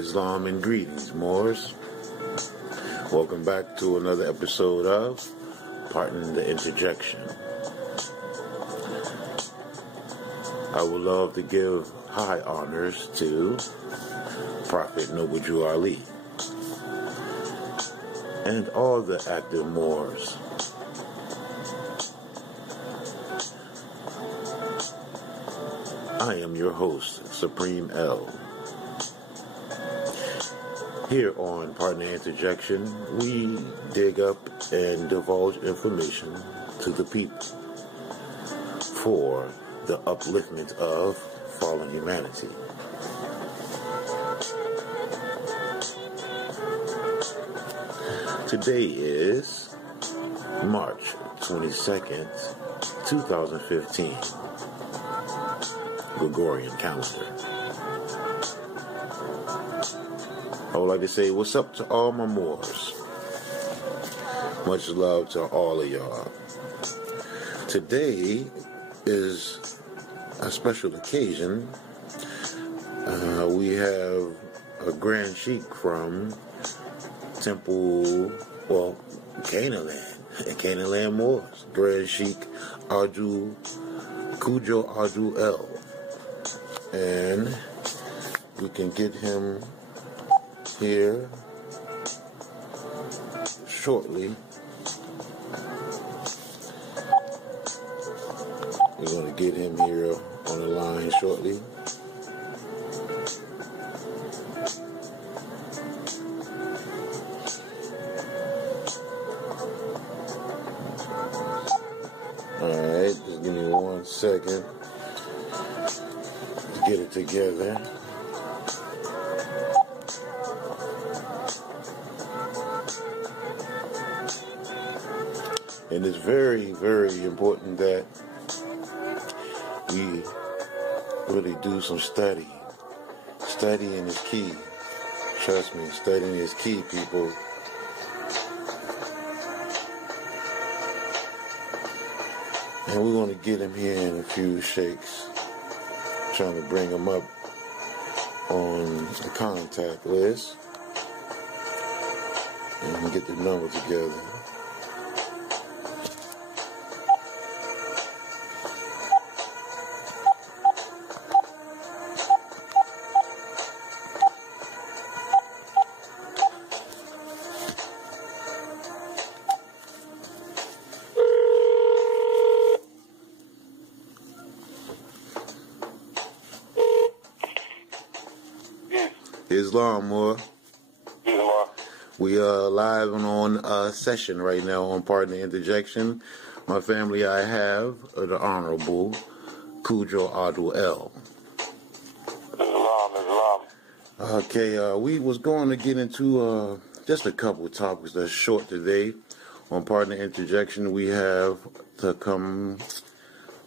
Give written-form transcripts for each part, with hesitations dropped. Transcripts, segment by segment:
Islam and greetings, Moors. Welcome back to another episode of Pardon the Interjection. I would love to give high honors to Prophet Noble Drew Ali and all the active Moors. I am your host, Supreme L. Here on Pardon the Interjection, we dig up and divulge information to the people for the upliftment of fallen humanity. Today is March 22nd, 2015, Gregorian calendar. I would like to say what's up to all my Moors. Much love to all of y'all. Today is a special occasion. We have a Grand Sheik from Temple, Canaan Land Moors. Grand Sheik Kudjo Adwo L. And we can get him here shortly. We're going to get him here on the line shortly. Alright, just give me 1 second to get it together. And it's very, very important that we really do some study. Studying is key. Trust me, studying is key, people. And we're going to get him here in a few shakes. Trying to bring him up on the contact list. And get the number together. Islam, or we are live on a session right now on Pardon the Interjection. My family, I have the Honorable Kudjo Adwo L. Islam. Okay, we was going to get into just a couple of topics that's short today. On Pardon the Interjection, we have to come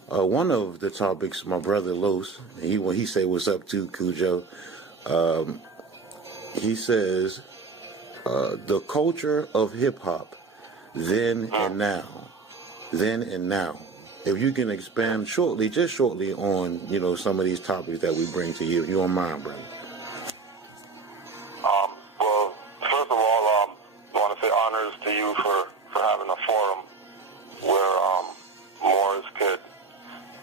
one of the topics, my brother Los, he say what's up to Kudjo. He says, the culture of hip-hop, then and now. If you can expand shortly on, some of these topics that we bring to you, if you don't mind, brother. Well, first of all, I want to say honors to you for having a forum where Moors could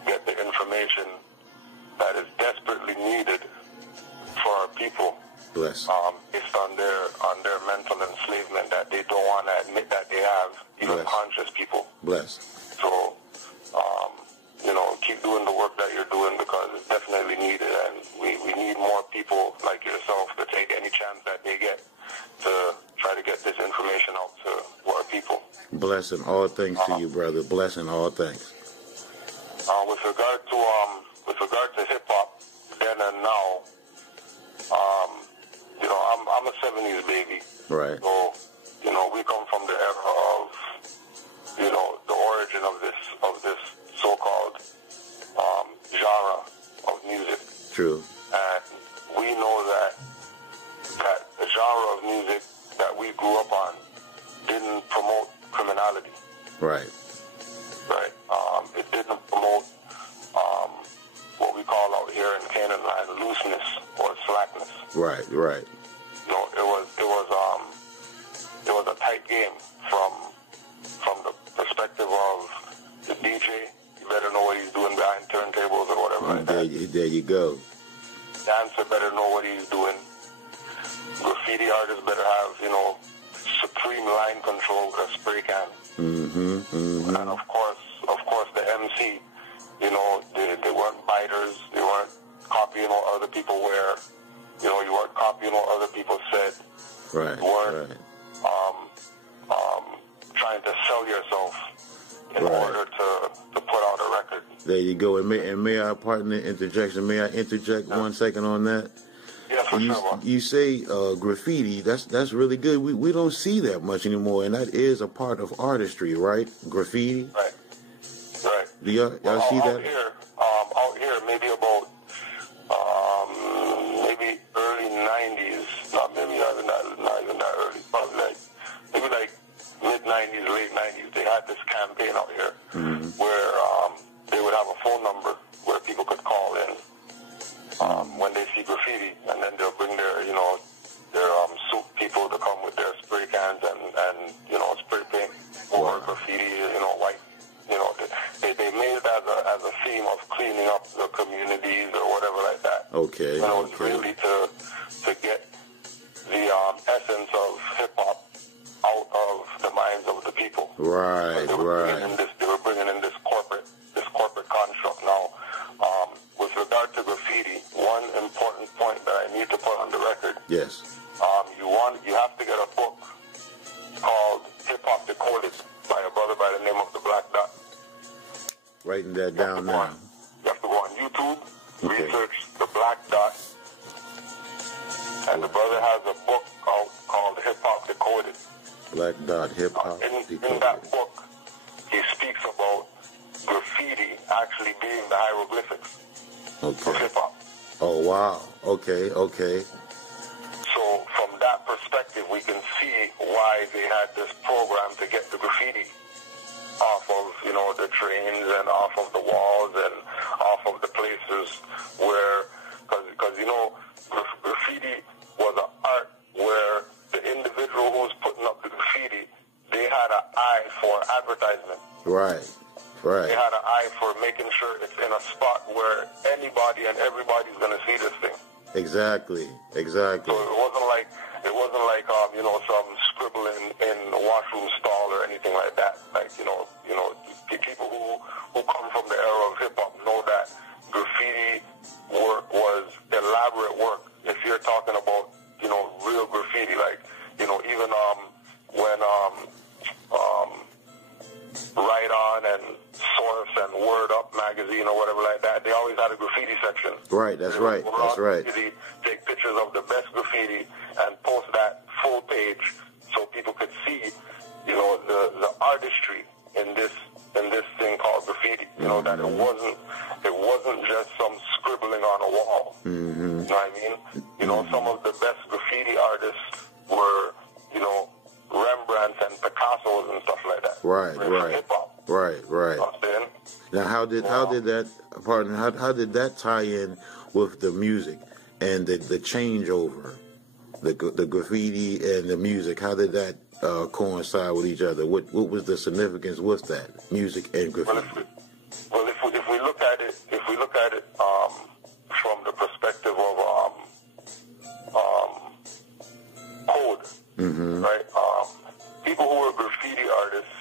get the information that is desperately needed for our people. Bless. Based on their mental enslavement that they don't want to admit that they have, even Bless. Conscious people. Bless. So, keep doing the work that you're doing because it's definitely needed, and we need more people like yourself to take any chance that they get to try to get this information out to our people. Blessing all things to you, brother. Blessing all things. With regard to hip hop, then and now, I'm a 70s baby. Right. So, we come from the era of, the origin of this so-called genre of music. True. And we know that the genre of music that we grew up on didn't promote criminality. Right. Right. It didn't promote what we call out here in Canaan land looseness or slackness. Right. hype game from the perspective of the DJ. You better know what he's doing behind turntables or whatever like that. There you go. Dancer better know what he's doing. Graffiti artists better have, supreme line control with a spray can. And of course the MC, they weren't biters. They weren't copying what other people wear. You weren't copying what other people said. Right. You weren't trying to sell yourself in order to put out a record. There you go. And may I, pardon the interjection, may I interject 1 second on that? Yeah, for sure. You say graffiti, that's really good. We don't see that much anymore, and that is a part of artistry, right? Graffiti? Right. Do y'all see that? Out here, maybe about maybe early 90s, not even that early, probably maybe mid-90s, late 90s, they had this campaign out here where they would have a phone number where people could call in when they see graffiti, and then they'll bring their suit people to come with their spray cans and spray paint over graffiti, white. They made it as a theme of cleaning up the communities or whatever like that. Okay. And it was really to get the essence of hip hop out of the minds of the people. Right. They were bringing in this corporate construct. Now, with regard to graffiti, one important point that I need to put on the record. Yes. You have to get a book called Hip Hop Decoded by a brother by the name of the Black Dot. Writing that down now. You have to go on YouTube, research the Black Dot, and the brother has a book called Hip Hop Decoded. Black Dot Hip Hop Decoded. In that book, he speaks about graffiti actually being the hieroglyphics of hip hop. Oh wow. Okay. So from that perspective, we can see why they had this program to get the graffiti off of, the trains and off of the walls and off of the places where, because graffiti was an art where the individual who was putting up the graffiti, they had an eye for advertisement. Right. They had an eye for making sure it's in a spot where anybody and everybody's going to see this thing. Exactly. So it wasn't like some scribble in the washroom stall or anything like that. The people who come from the era of hip hop know that graffiti work was elaborate work. If you're talking about real graffiti, even when Right On and Source and Word Up magazine or whatever like that, they always had a graffiti section. Right, that's right. Graffiti, take pictures of the best graffiti and post that full page so people could see, the artistry in this thing called graffiti. That it wasn't just some scribbling on a wall. You know what I mean? Some of the best graffiti artists were, Rembrandts and Picassos and stuff like that. Right. Hip-hop. Right. You know what I'm saying? Now, how did that tie in with the music and the changeover, the graffiti and the music? How did that coincide with each other? What was the significance with that music and graffiti? Well, if we look at it from the perspective of code, right? People who were graffiti artists,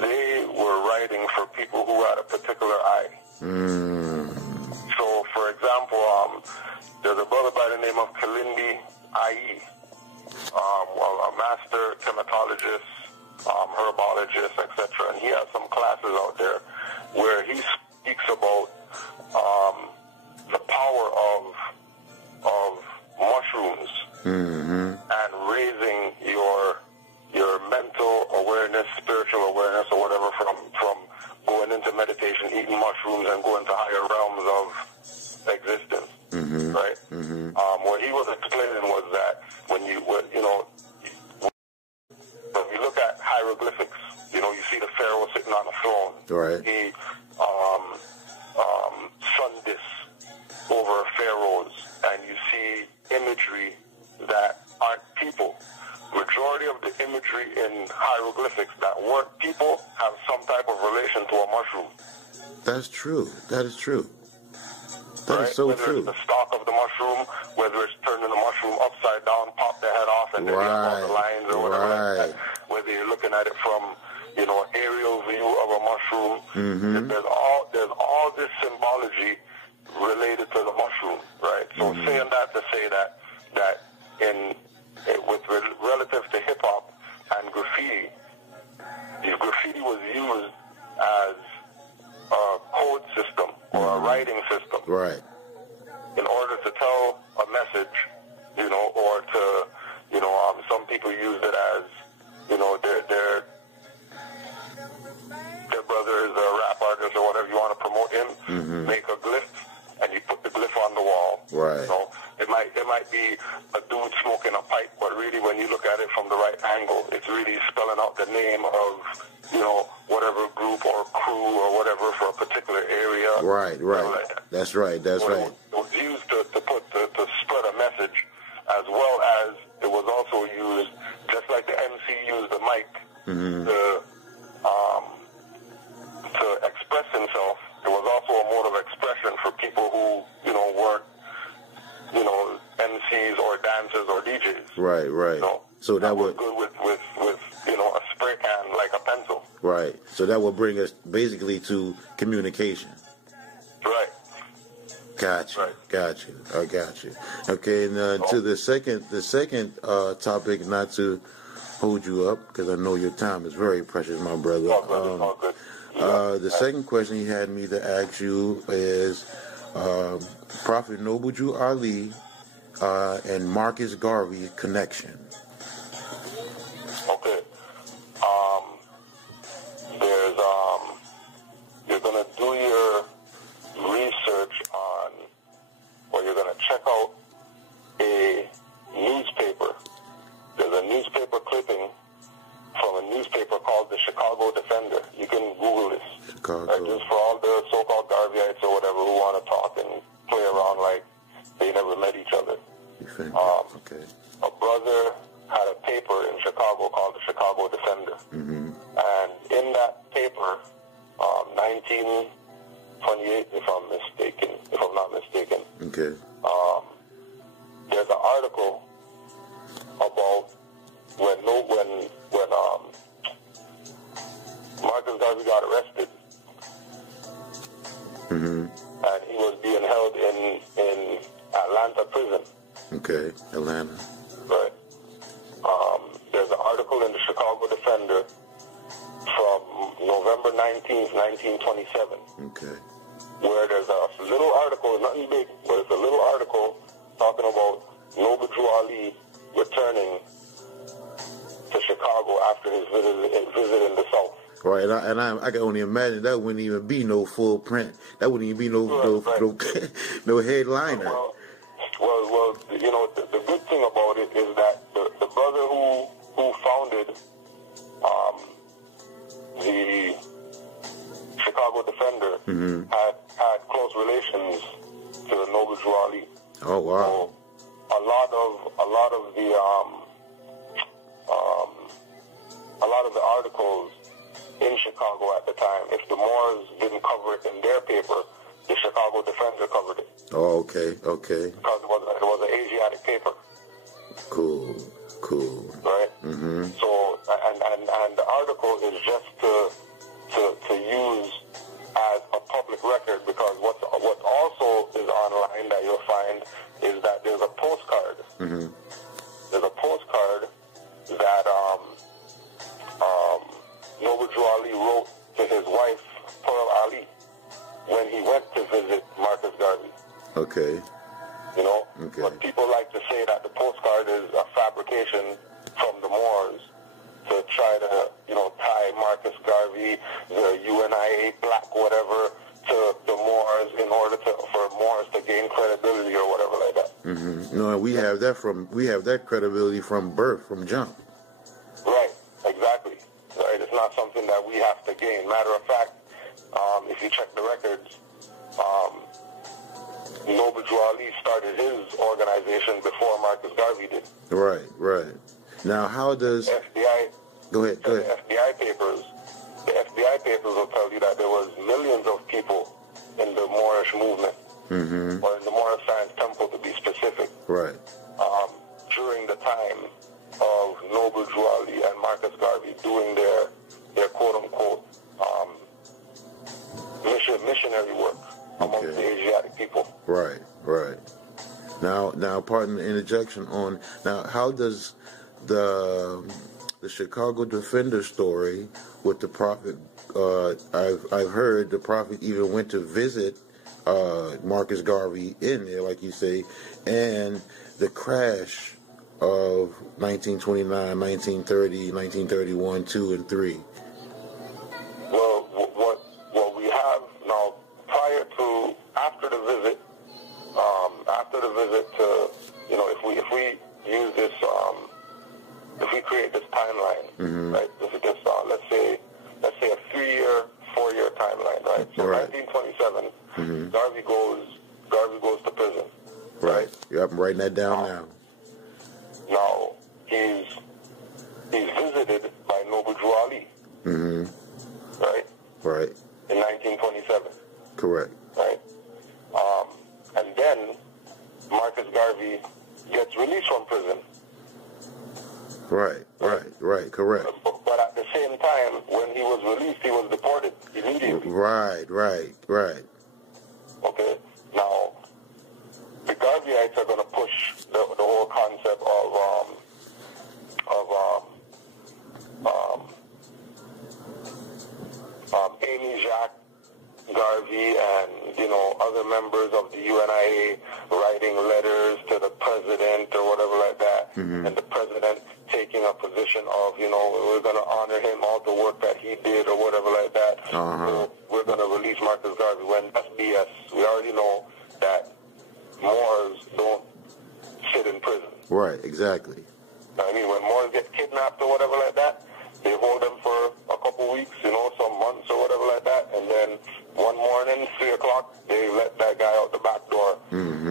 they were writing for people who had a particular eye. So, for example, there's a brother by the name of Kalindi I.E., a master chematologist, herbologist, etc., and he has some classes out there where he speaks about the power of mushrooms and raising your mental awareness, spiritual awareness, or whatever from going into meditation, eating mushrooms, and going to higher realms of existence. Right? What he was explaining was that when you look at hieroglyphics, you see the pharaoh sitting on a throne. Right. He sun this over pharaohs, and you see imagery that aren't people. majority of the imagery in hieroglyphics that weren't people have some type of relation to a mushroom. That's true. That is true. That right? is so whether true. It's the stalk of the mushroom, whether it's turning the mushroom upside down, pop the head off, and then you have all the lines or whatever like that. Whether you're looking at it from, an aerial view of a mushroom, there's all this symbology related to the mushroom, right? So saying that to say that relative to hip hop and graffiti, if graffiti was used as a code system or a writing system, right, in order to tell a message, or to, some people use it as, their brother is a rap artist or whatever you want to promote him, make a glyph, and you put the glyph on the wall. Right. It might be a dude smoking a pipe, but really when you look at it from the right angle, it's really spelling out the name of, whatever group or crew or whatever for a particular area. Right. Like that. That's right. It was used to spread a message, as well as it was also used, just like the MC used the mic to express himself. It was also a mode of expression for people who, weren't, MCs or dancers or DJs. Right. So that would good with a spray can like a pencil. Right. So that will bring us basically to communication. Right. Got you. I got you. Okay, and to the second topic, not to hold you up because I know your time is very precious, my brother. All good. The second question he had me to ask you is Prophet Kudjo Ali and Marcus Garvey connection. Okay. You're gonna do your research on, or you're gonna check out a newspaper. There's a newspaper clipping from a newspaper called the Chicago Defender. You can Google this. Chicago. Just for all the so-called Garveyites or whatever who want to talk and play around like they never met each other. Okay. A brother had a paper in Chicago called the Chicago Defender. And in that paper, 1928, if I'm not mistaken. Okay. There's an article about when Marcus Garvey got arrested, and he was being held in Atlanta prison. Okay, Atlanta. Right. There's an article in the Chicago Defender from November 19th, 1927. Okay. Where there's a little article, nothing big, but it's a little article talking about Kudjo Ali returning to Chicago after his visit in the South. Right, and I can only imagine that wouldn't even be no full print. That wouldn't even be no headliner. Well, the good thing about it is that the brother who founded the Chicago Defender had close relations to the Kudjo Ali. Oh wow! So a lot of the articles in Chicago at the time, if the Moors didn't cover it in their paper, the Chicago Defender covered it. Oh, okay. Because it was an Asiatic paper. Cool. Right. So, and the article is just to use as a public record, because what also is online that you'll find is that there's a postcard. There's a postcard that Kudjo Ali wrote to his wife Pearl Ali when he went to visit Marcus Garvey. Okay. Okay. But people like to say that the postcard is a fabrication from the Moors to try to, tie Marcus Garvey, the UNIA black whatever, to the Moors in order for Moors to gain credibility or whatever like that. No, we have that credibility from birth, from jump. Right, exactly. Right, it's not something that we have to gain. Matter of fact, if you check the records, Kudjo Ali started his organization before Marcus Garvey did. Right. Now, how does FBI? Go ahead. The FBI papers will tell you that there was millions of people in the Moorish movement, or in the Moorish Science Temple to be specific. Right. During the time of Noble Drew Ali and Marcus Garvey doing their quote-unquote missionary work amongst the Asiatic people. Right. Now, pardon the interjection on. Now, how does the Chicago Defender story with the Prophet? I've heard the Prophet even went to visit Marcus Garvey in there, like you say, and the crash of 1929, 1930, 1931, 2 and 3. Well, what we have now, after the visit to, if we use this, if we create this timeline, right? This let's say a 3-year, 4-year timeline, right? So 1927, Garvey goes to prison. Right. Yep, I'm writing that down now. Now he's visited by Noble Drew Ali. Right. Right. In 1927. Correct. Right. And then Marcus Garvey gets released from prison. Right. Correct. But at the same time, when he was released, he was deported immediately. Right. Okay. Now, the Garveyites are going to push the whole concept of Amy Jacques Garvey and other members of the UNIA writing letters to the president or whatever like that, and the president taking a position of we're going to honor him, all the work that he did or whatever like that. So we're going to release Marcus Garvey, when that's BS. We already know that Moors don't sit in prison. Right, exactly. I mean, when Moors get kidnapped or whatever like that, they hold them for a couple weeks, some months or whatever like that, and then one morning, 3 o'clock, they let that guy out the back door.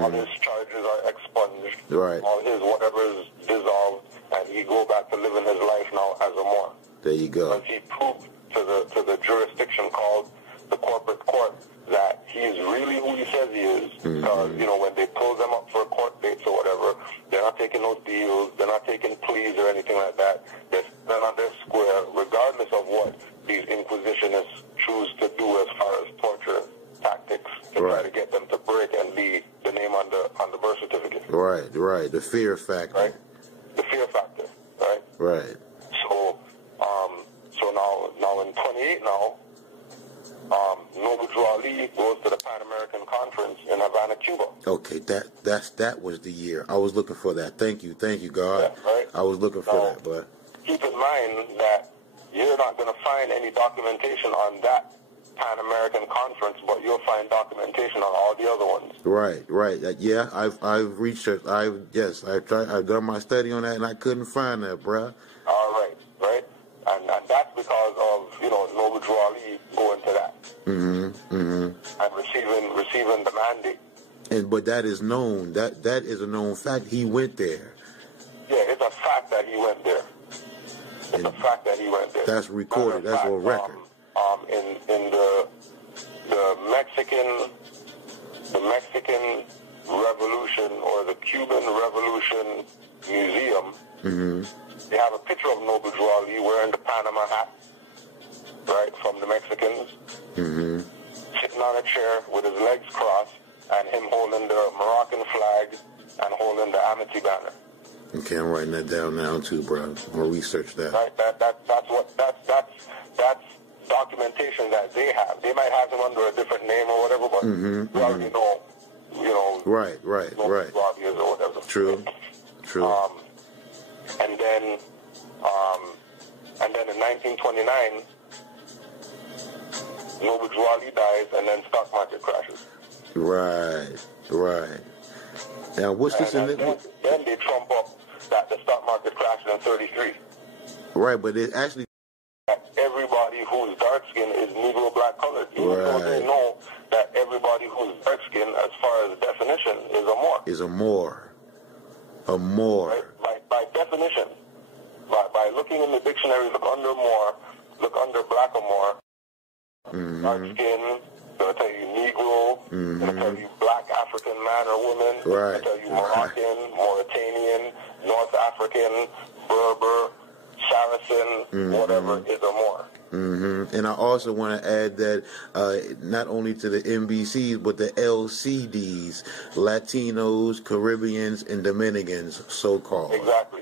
All his charges are expunged. Right. All his whatever is dissolved, and he go back to living his life now as a Moor. There you go. Because he proved to the jurisdiction called the corporate court that he is really who he says he is. Because, when they pull them up for court dates or whatever, they're not taking no deals, they're not taking pleas or anything like that. They're on their square, regardless of what these inquisitionists choose to do as far as torture tactics to try to get them to break and leave the name on the birth certificate. Right. The fear factor. Right. The fear factor. Right. Right. So, now in 28 now, Noble Drew Ali goes to the Pan American Conference in Havana, Cuba. Okay, that was the year. I was looking for that. Thank you, God. Yeah, right? I was looking for that, but keep in mind that you're not going to find any documentation on that Pan American Conference, but you'll find documentation on all the other ones. Right. Yeah, I've researched. I've done my study on that, and I couldn't find that, bruh. All right. And that's because of Noble Drew Ali going to that. And receiving the mandate. But that is known. That is a known fact. He went there. Yeah, it's a fact that he went there. It's a fact that he went there. That's recorded. That's on record. In the Mexican Revolution or the Cuban Revolution Museum, they have a picture of Noble Drew Ali wearing the Panama hat, right, from the Mexicans, sitting on a chair with his legs crossed, and him holding the Moroccan flag and holding the Amity banner. Okay, I'm writing that down now too, bro. I'm gonna research that. Right, that's documentation that they have. They might have him under a different name or whatever, but we already know, Right. Robbie is or whatever. True. And then in 1929, Noble Drew Ali dies, and then stock market crashes. Right. Now, what's this? Then they trump up that the stock market crashed in 33. Right, but it actually... Everybody who's dark-skinned is Negro black colored. Even though they know that everybody who's dark-skinned, as far as definition, is a Moor. A Moor. Right? By definition. by looking in the dictionary, look under Moor, look under black or Moor, dark skin, gonna tell you Negro, gonna tell you black African man or woman, gonna tell you Moroccan, Mauritanian, North African, Berber, Saracen, whatever is a Moor. And I also want to add that not only to the MBCs, but the LCDs, Latinos, Caribbeans, and Dominicans, so-called. Exactly.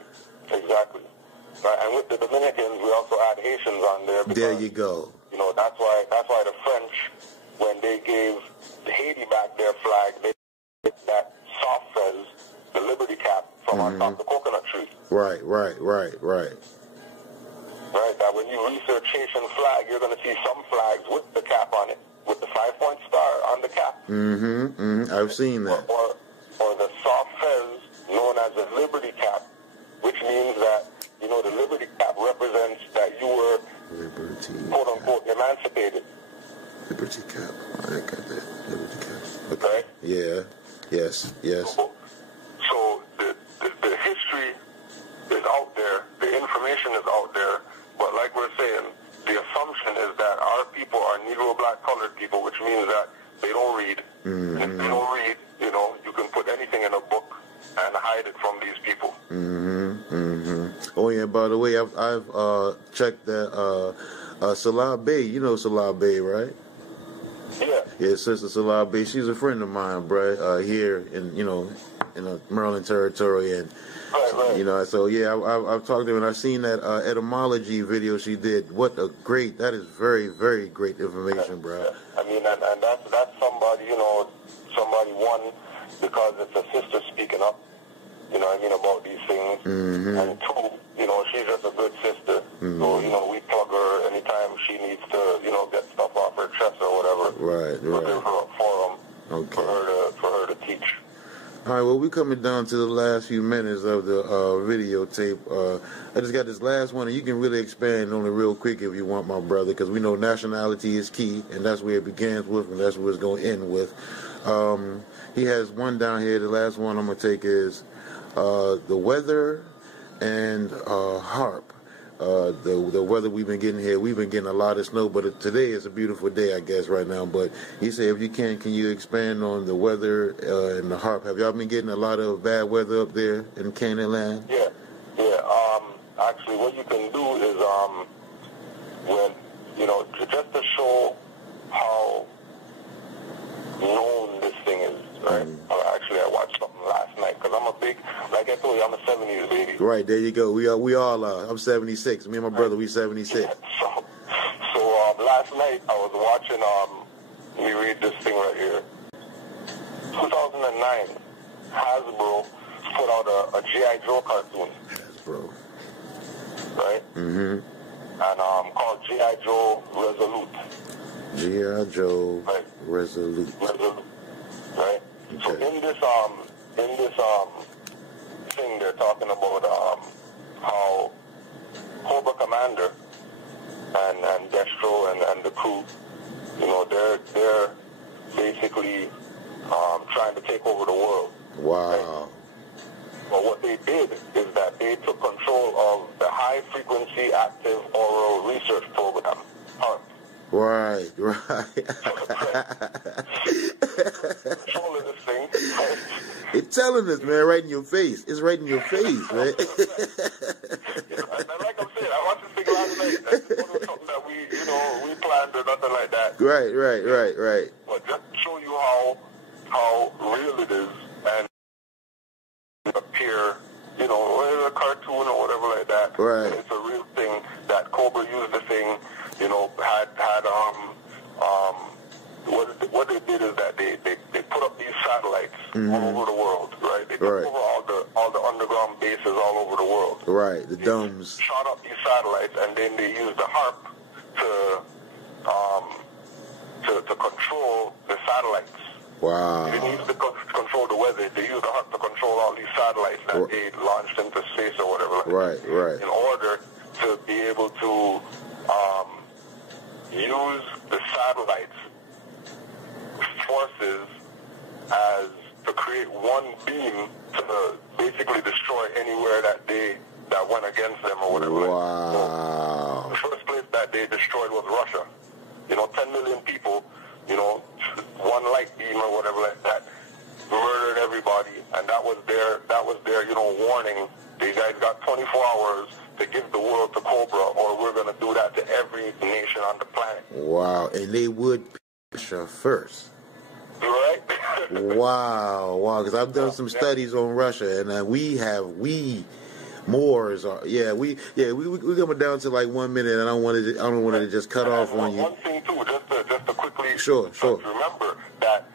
Right. And with the Dominicans, we also add Haitians on there. Because, there you go. You know, that's why the French, when they gave Haiti back their flag, they did that soft fez, the Liberty cap from on top of the coconut tree. Right. Right, that when you research Haitian flag, you're going to see some flags with the cap on it, with the 5-point star on the cap. I've seen that. Or the soft fez, known as the Liberty cap, which means that, you know, the Liberty cap represents that you were, quote-unquote, emancipated. Liberty cap. I got that. Liberty cap. Okay. Right? Yeah. Yes. So the history is out there, the information is out there, but like we're saying, the assumption is that our people are Negro, black, colored people, which means that they don't read. And if they don't read, you know, you can put anything in a book and hide it from these people. Oh yeah, by the way, I've checked that Salah Bay. You know Salah Bay, right? Yeah, Sister Salah Bay. She's a friend of mine, bro. Here in the Maryland territory, and right. you know, so yeah, I've talked to her and I've seen that etymology video she did. That is very, very great information, bro. Yeah. I mean, and that's somebody, you know, one, because it's a sister speaking up, you know what I mean, about these things, and two, you know, she's just a good sister, so, you know, we plug her anytime she needs to, you know, get stuff off her chest or whatever. Right. Looking for a forum for her to teach. All right, well, we're coming down to the last few minutes of the videotape. I just got this last one, and you can really expand on it real quick if you want, my brother, because we know nationality is key, and that's where it begins with, and that's where it's going to end with. He has one down here. The last one I'm going to take is the weather and harp. The weather we've been getting here, we've been getting a lot of snow, but today is a beautiful day, I guess, right now. But he said, if you can you expand on the weather and the harp? Have y'all been getting a lot of bad weather up there in Canaan land? Yeah. Actually, what you can do is, when, you know, just to show how known this thing is, right? Actually, I watched something last night, because I'm a big, like I told you, I'm a 70s baby. Right, there you go. We all are. I'm 76. Me and my brother, we 76. Yeah. So last night I was watching, let me read this thing right here. 2009, Hasbro put out a G.I. Joe cartoon. Hasbro. Right? And called G.I. Joe Resolute. G.I. Joe Resolute. Right? Okay. So in this thing, they're talking about how Cobra Commander and Destro and the crew, you know, they're basically trying to take over the world. Wow. Right? But what they did is that they took control of the High Frequency Active Oral Research Program, HARP. Right. Controlling this thing. It's telling us, man, right in your face. It's right in your face, man. Like I'm saying, I watched this thing last night. That wasn't something that we planned or nothing like that. Right. But just to show you how real it is, and appear, you know, in a cartoon or whatever like that. Right. It's a real thing that Cobra used the thing, you know, had what they did is that they put up these satellites all over the world, right? They took over all the underground bases all over the world. Right, the domes. Shot up these satellites, and then they used the HARP to control the satellites. Wow. They didn't use to control the weather. They used the HARP to control all these satellites that they launched into space or whatever. Right. In order to be able to use the satellites forces as to create one beam to basically destroy anywhere that they that went against them or whatever. Wow. So the first place that they destroyed was Russia. 10 million people, one light beam or whatever like that, murdered everybody, and that was their warning. These guys got 24 hours to give the world to Cobra, or we're going to do that to every nation on the planet. Wow, and they would Russia first. Right? Wow, because I've done some studies on Russia, and Moors are we coming down to like 1 minute, and I don't want to just cut off on you. One thing too, just to quickly sure. Remember that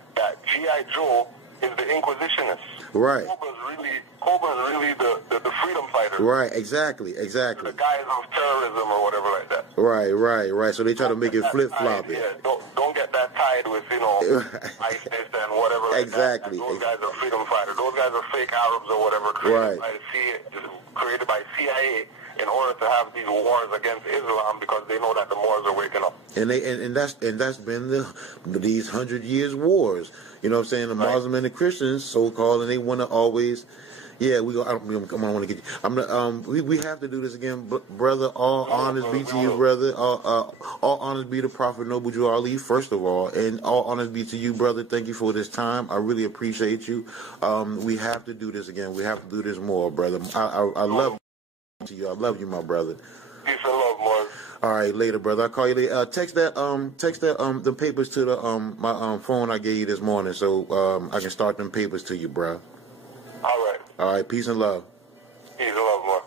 G.I. Joe is the Inquisitionist. Right. Cobra's really the freedom fighter. Right, exactly. The guise of terrorism or whatever like that. Right. So they try to make it flip-flop. Yeah, don't get that tied with, ISIS and whatever like exactly. that. Those guys are freedom fighters. Those guys are fake Arabs or whatever created by CIA in order to have these wars against Islam because they know that the Moors are waking up. And that's been these 100 years wars. You know what I'm saying? The Muslim and the Christians, so-called, and they want to always, I don't want to get you. We have to do this again, brother. All honors be to you, brother. All honors be to Prophet Noble Drew Ali, first of all, and all honors be to you, brother. Thank you for this time. I really appreciate you. We have to do this again. We have to do this more, brother. I love you. I love you, my brother. Peace and love, Mark. All right, later, brother. I'll call you later. Text the papers to the my phone I gave you this morning, so I can start them papers to you, bro. All right. Peace and love. Peace and love, Mark.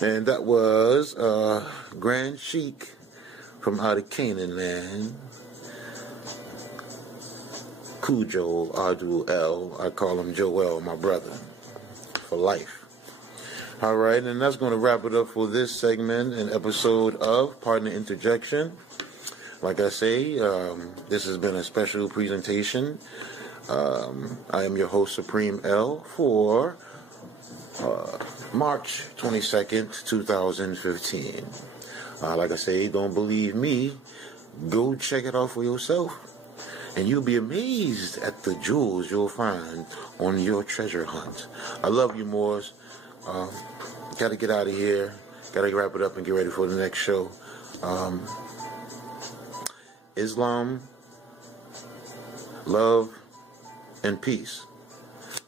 And that was Grand Sheik from out of Canaan land. Kudjo Adwo. I call him Joel, my brother, for life. All right, and that's going to wrap it up for this segment and episode of Pardon the Interjection. Like I say, this has been a special presentation. I am your host, Supreme L, for March 22nd, 2015. Like I say, don't believe me, go check it out for yourself, and you'll be amazed at the jewels you'll find on your treasure hunt. I love you, Moors. Got to get out of here. Got to wrap it up and get ready for the next show. Islam, love, and peace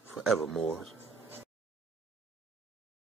forevermore.